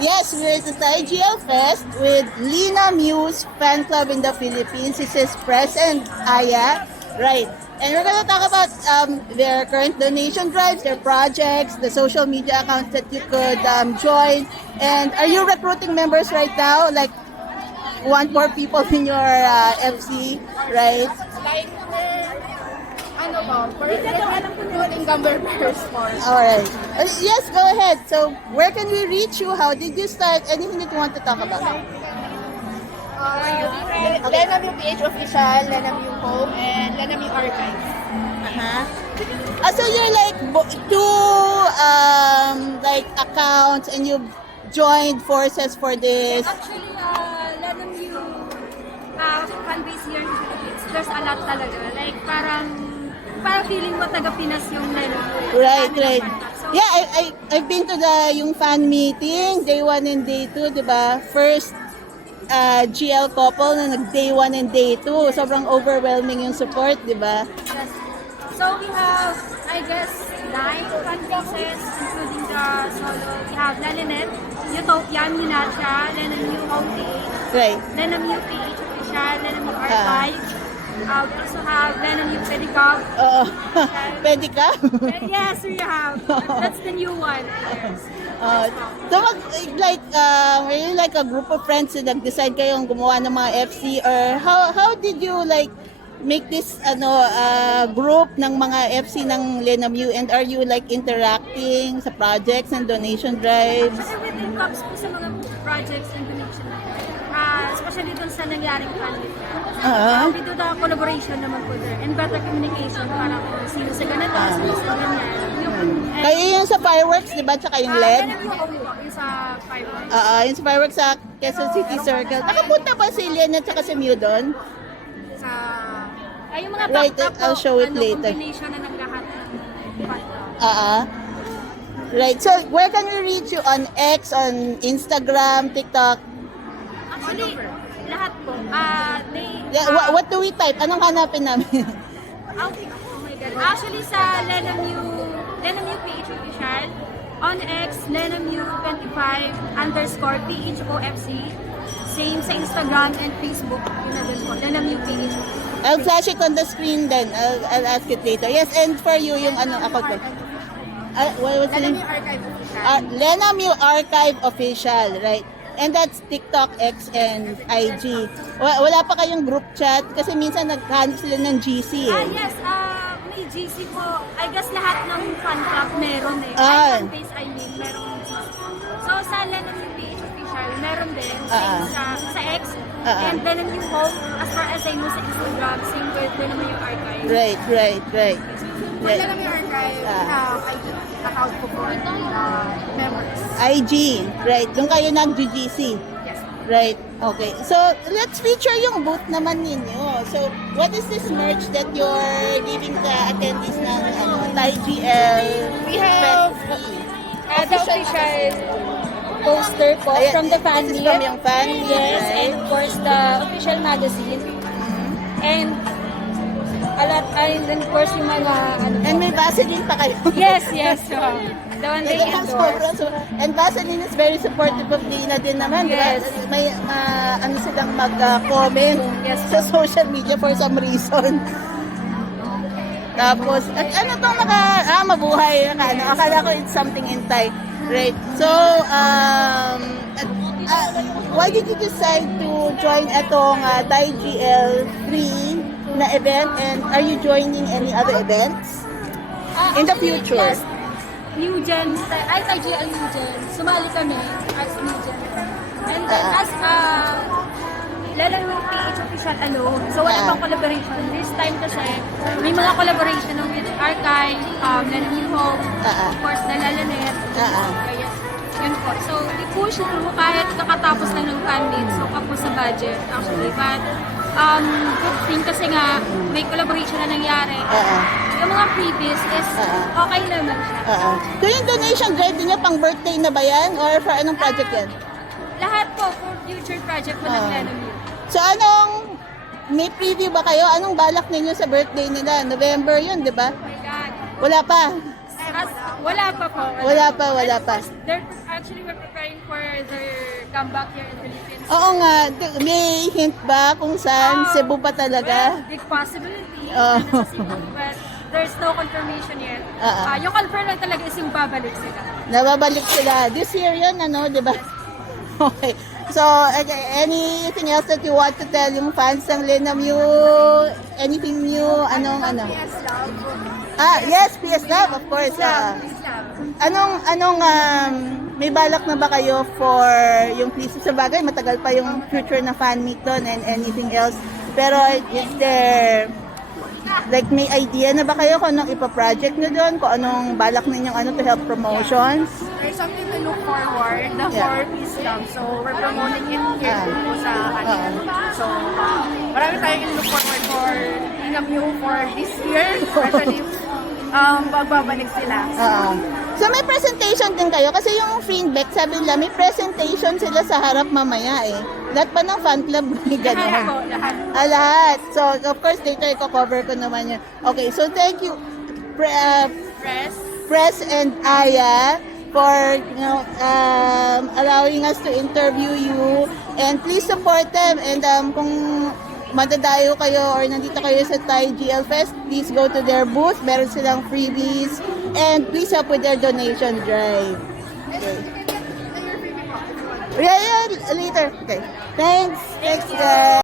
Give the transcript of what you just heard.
Yes, we're at the IGL Fest with Lina Muse Fan Club in the Philippines. This is Press and Aya. Right. And we're going to talk about their current donation drives, their projects, the social media accounts that you could join. And are you recruiting members right now? Like, want more people in your FC, right? Like, ano ba? Recruiting members for. Alright. Yes, go ahead. So, where can we reach you? How did you start? Anything that you want to talk about? Lenam yung PH official, Lenam yung home, and Lenam yung archive. So you're like two like accounts and you joined forces for this. Actually, Lenam yung fan base here in the Philippines, there's a lot talaga. Like, parang feeling mo taga Pinas yung Lenam. Right, Ano right. fan club. So, Yeah, I've been to yung fan meeting, day 1 and day 2, di ba? First GL couple na nag day 1 and day 2. Sobrang overwhelming yung support, di ba? yes. So we have, I guess, 9 fan bases, including the solo. We have Lelinet, Utopian, Yunatcha, Lenam yung home PH, Right. Lenam yung PH official, Lenam yung archive. We also have Lenam yung Pedicab. Pwede ka? Yes, we have. That's the new one. Yes. So were you like a group of friends na nag-decide kayong gumawa ng mga FC or how did you like make this group ng mga FC ng Lenam-U and are you like interacting sa projects and donation drives? Kasi within cups po sa mga projects and donation na especially dun sa nangyaring pandemic. We do the collaboration naman po there and better communication para kung sino sa ganito, sino sa ganyan. Kayo yung sa fireworks, di ba? Tsaka yung LED? Lenam yung home po, yung sa fireworks. Yung sa fireworks sa Quezon City Circle. Nakapunta ba si Lian at saka si Mew doon? Sa yung mga Right, top-top I'll show it later. combination na ng lahat ng fan. Right. So, where can we reach you? On X, on Instagram, TikTok? Actually, lahat po. Yeah, what do we type? Anong hanapin namin? Oh my God. Actually, sa Lenam-U PH official, on X, Lenam-U25_PHOFC. Same sa Instagram and Facebook. Yun na din po. Lenam-U PH. I'll flash it on the screen then. I'll ask it later. Yes, and for you, yung account ko. What was the Lenam name? yung archive official. Lenam-U Archive Official, right? And that's TikTok, X, and IG. Wala pa kayong group chat kasi minsan naghanap sila ng GC eh. Yes. May GC po. I guess lahat ng fan club meron eh. Ah. Fan base, meron GC. So, sa Lenam-U PH official, meron din. Ah. Same sa X. Ah. And Lenam-U home, as far as I know sa Instagram, same with Lenam-U archive. Right. For Lenam yung archive, we have ID account po for members. IG, right. Doon kayo nag-GGC. Yes. Right. Okay. So, let's feature yung booth naman ninyo. So, what is this merch that you're giving the attendees ng TIGL? We have The official poster po Ayan, from the fan this is meet. from yung fan meet, Yes, right? and of course the official magazine. And a lot, and of course yung mga ano po. And may Vaseline pa kayo. Yes. The one they Yes, endorse. and Vaseline is very supportive of Lina din naman, di ba? Yes. May silang mag-comment Yes. sa social media for some reason. Tapos, at ano tong mabuhay, akala ko it's something in Thai. Right. So, why did you decide to join itong Thai GL 3 na event and are you joining any other events in the future? Yes, New Gen, IGL New Gen, sumali kami as New Gen. And then as Lenam PH official alone, so wala pang collaboration. This time kasi, may mga collaboration with Archive, Lenam Home, of course, the Lelanet. Kaya, yun po. So, i-push through kahit kakatapos lang ng fan meet, so kapos sa budget actually. But, good thing kasi nga, may collaboration na nangyari. Yung mga previous is okay naman siya. So yung donation drive niyo pang birthday na ba yan? Or for anong project yan? Lahat po for future project po ng Lenam-U. So may preview ba kayo? Anong balak ninyo sa birthday nila? November yun, di ba? Oh my God. Wala pa. Wala pa po. Wala pa. There actually, we're preparing for their comeback here in Philippines. Oo nga, may hint ba kung saan? Cebu pa talaga? Well, big possibility. Oh. Na nasa Cebu, but there's no confirmation yet. Ah. Yung confirm lang talaga is yung babalik sila. Nababalik sila. This year yun, ano, di ba? Okay. So, anything else that you want to tell yung fans ng Lena Mew? Anything new? Anong, ano? PS Love. Yes, PS Love, of course. PS Love. Anong, may balak na ba kayo for yung Please sa bagay? Matagal pa yung future na fan meet doon and anything else. Pero is there, like, may idea na ba kayo kung anong ipa-project nyo doon? Kung anong balak ninyong ano to help promotions? There's something to look forward for Peace Love. So, we're promoting it here po sa So, marami tayong look forward for Lena Mew for this year. Especially, pagbabalik sila. So may presentation din kayo kasi yung feedback sabi nila may presentation sila sa harap mamaya eh. Lahat ba ng fan club may Lahat gano'n? po, lahat. Lahat. So of course later i-cover ko naman yun. Okay, so thank you Press and Aya for allowing us to interview you and please support them and kung madadayo kayo or nandito kayo sa Thai GL Fest, please go to their booth. Meron silang freebies and please help with their donation drive. Okay. Yeah, later. Okay. Thanks. Thanks, guys.